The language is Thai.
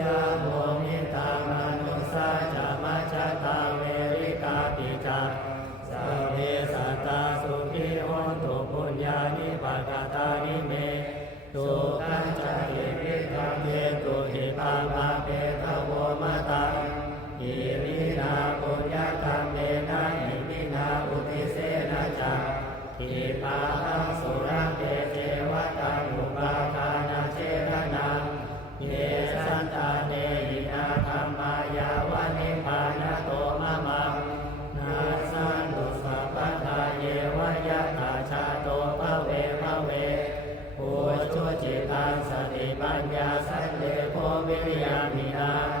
ยาโมมิตามนุสาจามัจตาเวริกาติจาสเวสัตาสุขิโหนตุปุญญานิปกตานิเมตุกัจจักิริกังเยตุหิปังมาเปะโวมตังอิรินาปุญญารรมเมนะอิมินาอุติเสนะจาอิปาหังสุระเต จิตังสติปัญญาสันเลโพวิริยามินา